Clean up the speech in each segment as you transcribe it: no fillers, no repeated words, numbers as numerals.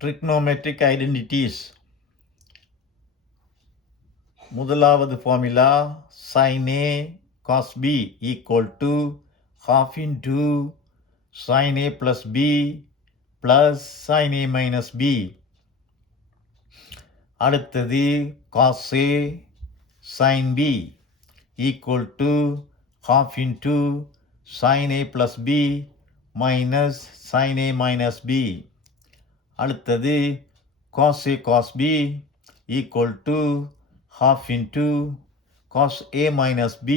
trigonometric identities. முதலாவது formula sin A cos B equal to half into sin A plus B plus sin A minus B. அடுத்தது cos A sin B equal to half into sin A plus B minus sin A minus B. அடுத்தது cos A cos B equal to half into cos A minus B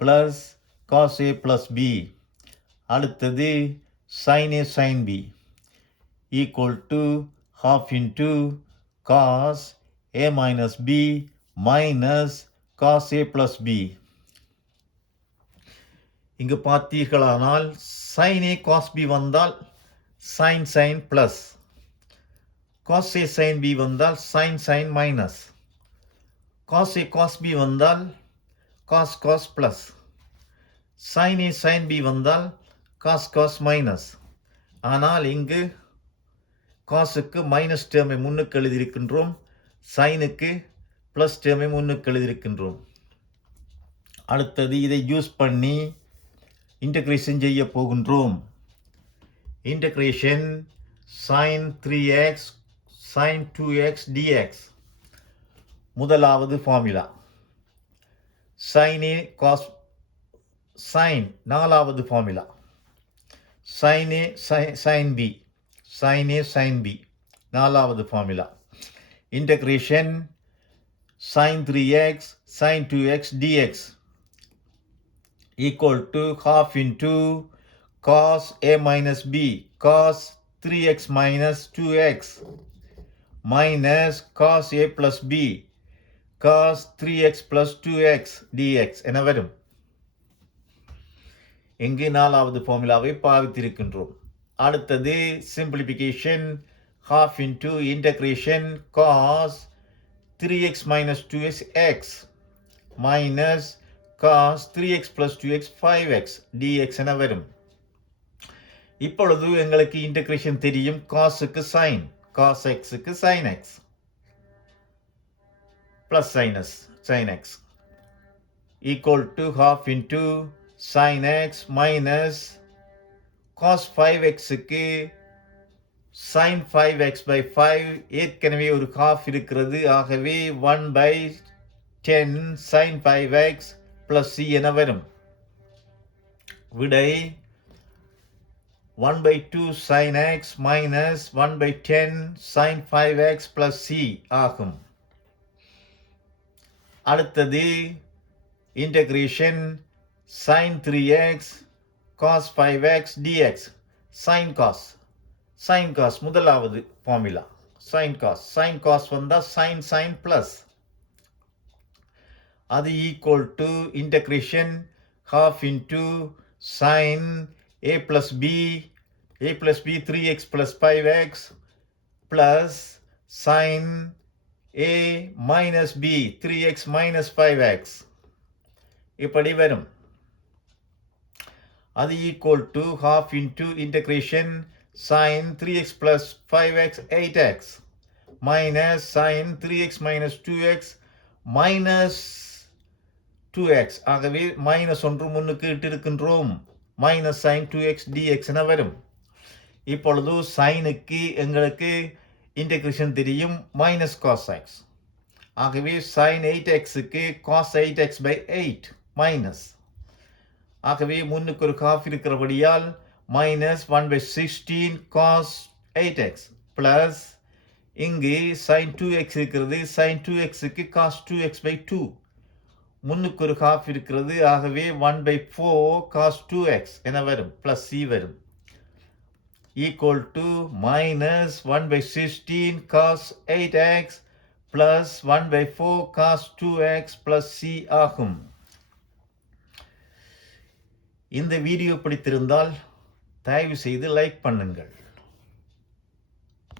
plus cos A plus B. அடுத்தது sin A sin B equal to half into cos A minus B minus cos A plus B. இங்கு பார்த்தீர்களானால் sin A cos B வந்தால் sin plus, cos A sin B வந்தால் sin minus, cos A cos B வந்தால் cos plus, sin A sin B வந்தால் cos minus. ஆனால் இங்கு காஸுக்கு minus டேர்மை முன்னுக்கு எழுதியிருக்கின்றோம், சைனுக்கு ப்ளஸ் டேர்மை முன்னுக்கு எழுதியிருக்கின்றோம். அடுத்தது இதை யூஸ் பண்ணி இன்டகிரேஷன் செய்ய போகின்றோம். Integration sin 3x sin 2x dx. முதலாவது formula sin A cos sin. நாலாவது formula sin A sin B sin A sin B. நாலாவது formula integration sin 3x sin 2x dx equal to half into cos A minus B cos 3x minus 2x minus cos A plus B cos 3x plus 2x dx என வரும். இங்கு நாலாவது ஃபார்முலாவை பாவித்திருக்கின்றோம். அடுத்தது simplification half into integration cos 3x minus 2x x minus cos 3x plus 2x 5x dx என வரும். இப்பொழுது எங்களுக்கு இன்டகிரேஷன் தெரியும். காஸுக்கு சைன், cos xக்கு sin x plus sin x equal to half into sin x minus cos 5xக்கு sin 5x by 5 ஏற்கனவே ஒரு half இருக்கிறது. ஆகவே 1/10 sin 5x plus c என வரும். விடை 1/2 sin x minus 1/10 sin 5x plus c ஆகும். அடுத்தது integration sin 3x cos 5x dx. sin cos முதலாவது ஃபார்முலா sin cos வந்தா sin plus அது equal to integration half into sin A plus B 3x plus 5x plus sin A minus B 3x minus 5x இப்படி வரும். அது equal to half into integration sin 3x plus 5x 8x minus sin 3x minus 2x minus 2x. ஆகவே minus ஒன்று முன்னுக்கு இட்டிருக்கின்றோம். minus sin 2x dx என வரும். இப்பொழுது சைனுக்கு எங்களுக்கு இன்டகிரேஷன் தெரியும் minus cos x. ஆகவே sin 8xக்கு cos 8x by 8 minus. ஆகவே முன்னுக்கு ஒரு half இருக்கிறபடியால் minus 1/16 cos 8x plus இங்கு sin 2x இருக்கிறது. sin 2xக்கு cos 2x by 2 முன்னுக்கு ஒரு half இருக்கிறது. ஆகவே 1/4 cos 2x என வரும் plus c வரும் equal to minus 1/16 cos 8x plus 1/4 cos 2x plus c ஆகும். இந்த வீடியோ பிடித்திருந்தால் தயவு செய்து லைக் பண்ணுங்கள்.